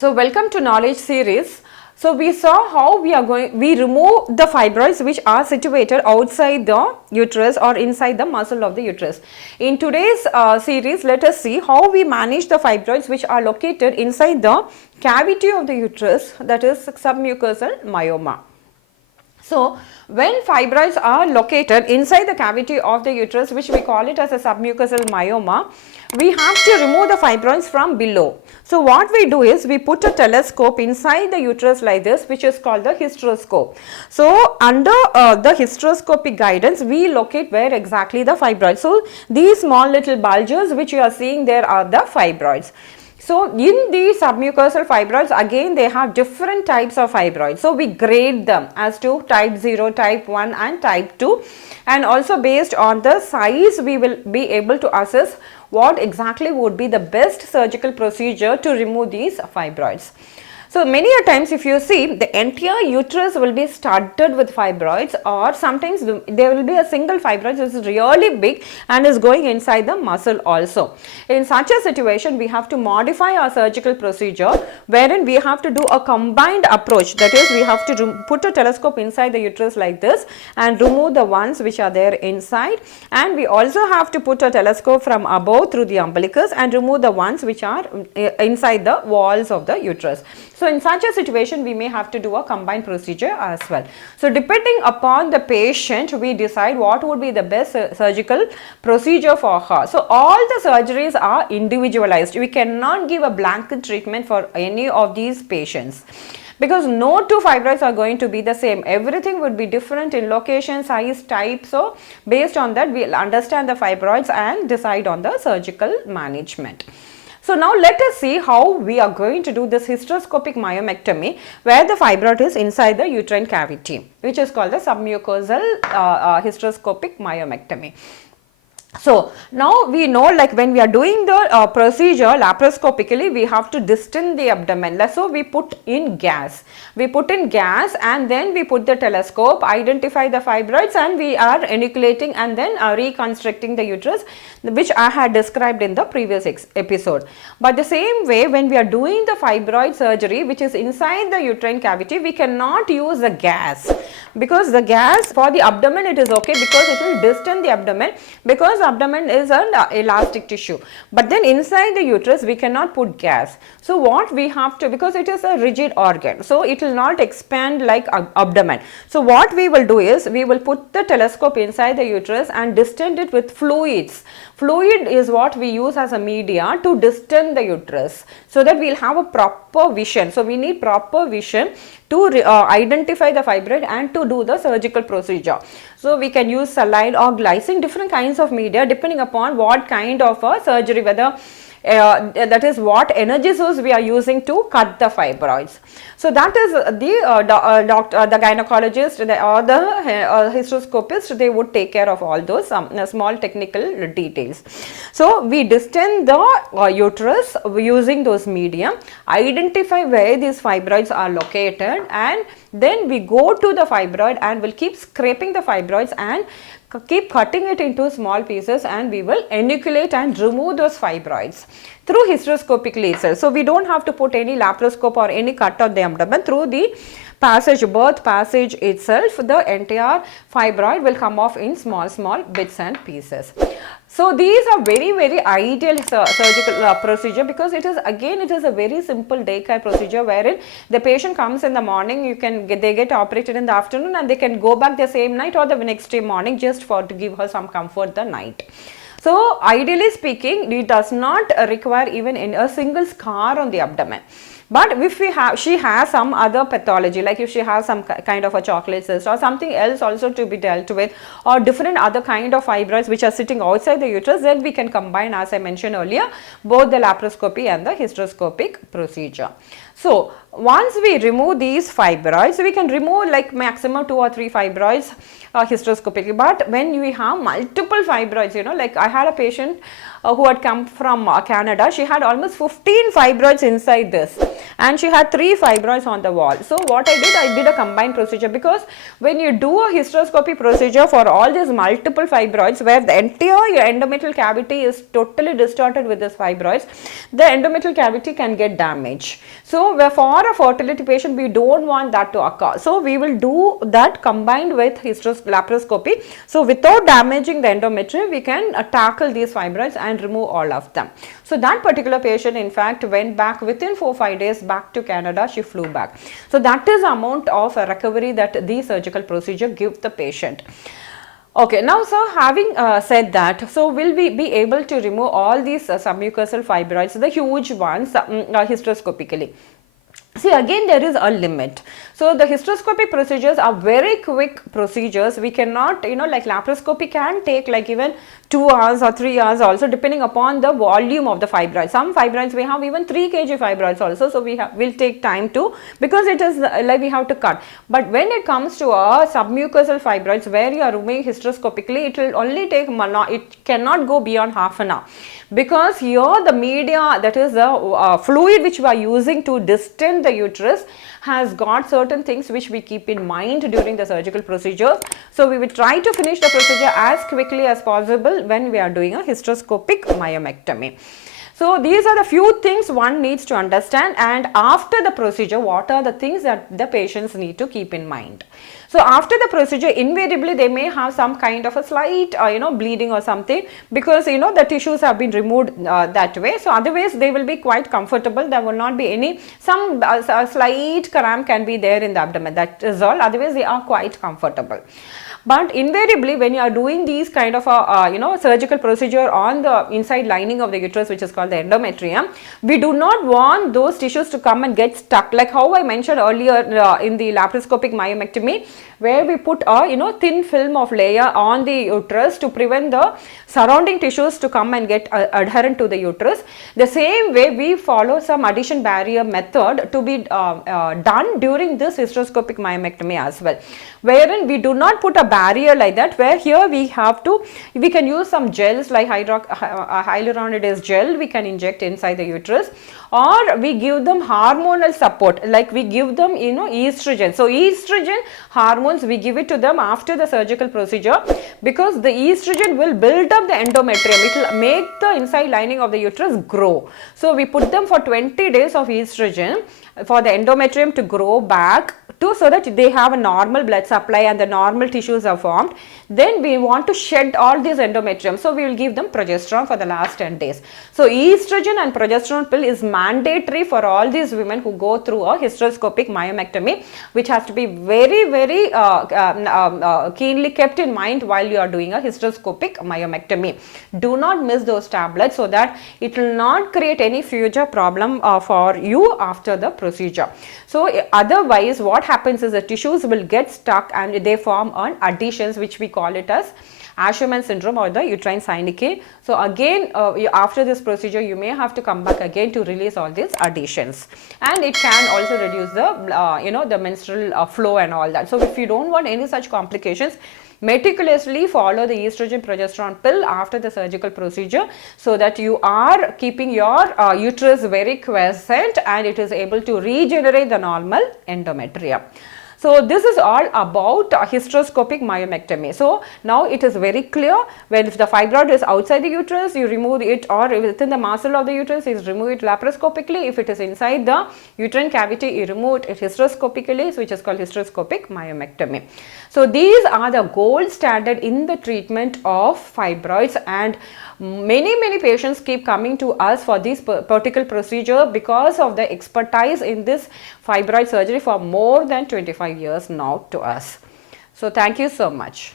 So welcome to knowledge series. So we saw how we remove the fibroids which are situated outside the uterus or inside the muscle of the uterus. In today's series, let us see how we manage the fibroids which are located inside the cavity of the uterus, that is submucosal myoma. So when fibroids are located inside the cavity of the uterus, which we call it as a submucosal myoma, we have to remove the fibroids from below. So what we do is we put a telescope inside the uterus like this, which is called the hysteroscope. So under the hysteroscopic guidance, we locate where exactly the fibroids. So these small little bulges which you are seeing there are the fibroids. So in these submucosal fibroids, again they have different types of fibroids. So we grade them as to type 0, type 1 and type 2, and also based on the size we will be able to assess what exactly would be the best surgical procedure to remove these fibroids. So many a times if you see, the entire uterus will be studded with fibroids, or sometimes there will be a single fibroid which is really big and is going inside the muscle also. In such a situation, we have to modify our surgical procedure, wherein we have to do a combined approach. That is, we have to put a telescope inside the uterus like this and remove the ones which are there inside, and we also have to put a telescope from above through the umbilicus and remove the ones which are inside the walls of the uterus. So in such a situation, we may have to do a combined procedure as well. So depending upon the patient, we decide what would be the best surgical procedure for her. So all the surgeries are individualized. We cannot give a blanket treatment for any of these patients, because no two fibroids are going to be the same. Everything would be different in location, size, type. So based on that, we will understand the fibroids and decide on the surgical management. So now let us see how we are going to do this hysteroscopic myomectomy, where the fibroid is inside the uterine cavity, which is called the submucosal hysteroscopic myomectomy. So now we know, like when we are doing the procedure laparoscopically, we have to distend the abdomen. So we put in gas. And then we put the telescope, identify the fibroids, and we are enucleating and then reconstructing the uterus, which I had described in the previous episode. But the same way, when we are doing the fibroid surgery which is inside the uterine cavity, we cannot use the gas, because the gas for the abdomen it is okay, because it will distend the abdomen, because abdomen is an elastic tissue. But then inside the uterus we cannot put gas. So what we have to, because it is a rigid organ, so it will not expand like abdomen. So what we will do is, we will put the telescope inside the uterus and distend it with fluids. Fluid is what we use as a media to distend the uterus, so that we will have a proper vision. So we need proper vision to identify the fibroid and to do the surgical procedure. So we can use saline or glycine, different kinds of media depending upon what kind of a surgery, whether that is what energy source we are using to cut the fibroids. So that is the gynecologist or the hysteroscopist, they would take care of all those small technical details. So we distend the uterus using those medium, identify where these fibroids are located, and then we go to the fibroid and will keep scraping the fibroids and keep cutting it into small pieces, and we will enucleate and remove those fibroids through hysteroscopically itself. So we don't have to put any laparoscope or any cut on the abdomen. Through the birth passage itself, the entire fibroid will come off in small bits and pieces. So these are very ideal surgical procedure, because it is a very simple day care procedure, wherein the patient comes in the morning, they get operated in the afternoon, and they can go back the same night or the next day morning, just to give her some comfort the night. So ideally speaking, it does not require even a single scar on the abdomen. But if she has some other pathology, like if she has some kind of a chocolate cyst or something else also to be dealt with, or different other kind of fibroids which are sitting outside the uterus, then we can combine, as I mentioned earlier, both the laparoscopy and the hysteroscopic procedure. So once we remove these fibroids, we can remove like maximum 2 or 3 fibroids hysteroscopically. But when we have multiple fibroids, you know, like I had a patient who had come from Canada. She had almost 15 fibroids inside this, and she had 3 fibroids on the wall. So what I did a combined procedure, because when you do a hysteroscopy procedure for all these multiple fibroids, where the entire endometrial cavity is totally distorted with these fibroids, the endometrial cavity can get damaged. So for a fertility patient, we don't want that to occur. So we will do that combined with laparoscopy. So without damaging the endometrium, we can tackle these fibroids and remove all of them. So that particular patient in fact went back within 4-5 days back to Canada. She flew back. So that is the amount of recovery that the surgical procedure gives the patient. Okay, now so having said that, so will we be able to remove all these submucosal fibroids, the huge ones, hysteroscopically? See, again there is a limit. So the hysteroscopic procedures are very quick procedures. We cannot, you know, like laparoscopy can take like even 2 hours or 3 hours also, depending upon the volume of the fibroids. Some fibroids we have even 3 kg fibroids also, so will take time to, because it is like we have to cut. But when it comes to a submucosal fibroids where you are removing hysteroscopically, it will only take, it cannot go beyond half an hour, because here the media, that is the fluid which we are using to distend the uterus, has got certain things which we keep in mind during the surgical procedure. So we will try to finish the procedure as quickly as possible when we are doing a hysteroscopic myomectomy. So these are the few things one needs to understand, and after the procedure, what are the things that the patients need to keep in mind. So after the procedure, invariably they may have some kind of a slight bleeding or something, because the tissues have been removed that way. So otherwise they will be quite comfortable. There will not be any, some slight cramp can be there in the abdomen, that is all. Otherwise they are quite comfortable. But invariably when you are doing these kind of surgical procedure on the inside lining of the uterus, which is called the endometrium, we do not want those tissues to come and get stuck, like how I mentioned earlier in the laparoscopic myomectomy, where we put a thin film of layer on the uterus to prevent the surrounding tissues to come and get adherent to the uterus. The same way we follow some adhesion barrier method to be done during this hysteroscopic myomectomy as well, wherein we do not put a barrier like that, where here we can use some gels like hyaluronidase gel we can inject inside the uterus, or we give them hormonal support, like we give them estrogen. So estrogen hormones, we give it to them after the surgical procedure, because the estrogen will build up the endometrium. It will make the inside lining of the uterus grow. So we put them for 20 days of estrogen for the endometrium to grow back, so that they have a normal blood supply and the normal tissues are formed. Then we want to shed all these endometrium, so we will give them progesterone for the last 10 days. So estrogen and progesterone pill is mandatory for all these women who go through a hysteroscopic myomectomy, which has to be very keenly kept in mind while you are doing a hysteroscopic myomectomy. Do not miss those tablets, so that it will not create any future problem for you after the procedure. So otherwise what happens is the tissues will get stuck and they form on adhesions, which we call it as Asherman syndrome or the uterine synechiae. So again after this procedure you may have to come back again to release all these adhesions, and it can also reduce the the menstrual flow and all that. So if you don't want any such complications, meticulously follow the estrogen progesterone pill after the surgical procedure, so that you are keeping your uterus very quiescent and it is able to regenerate the normal endometrium. So this is all about hysteroscopic myomectomy. So now it is very clear, when if the fibroid is outside the uterus, you remove it, or within the muscle of the uterus, you remove it laparoscopically. If it is inside the uterine cavity, you remove it hysteroscopically, which is called hysteroscopic myomectomy. So these are the gold standard in the treatment of fibroids, and many patients keep coming to us for this particular procedure because of the expertise in this fibroid surgery for more than 25 years now to us. So thank you so much.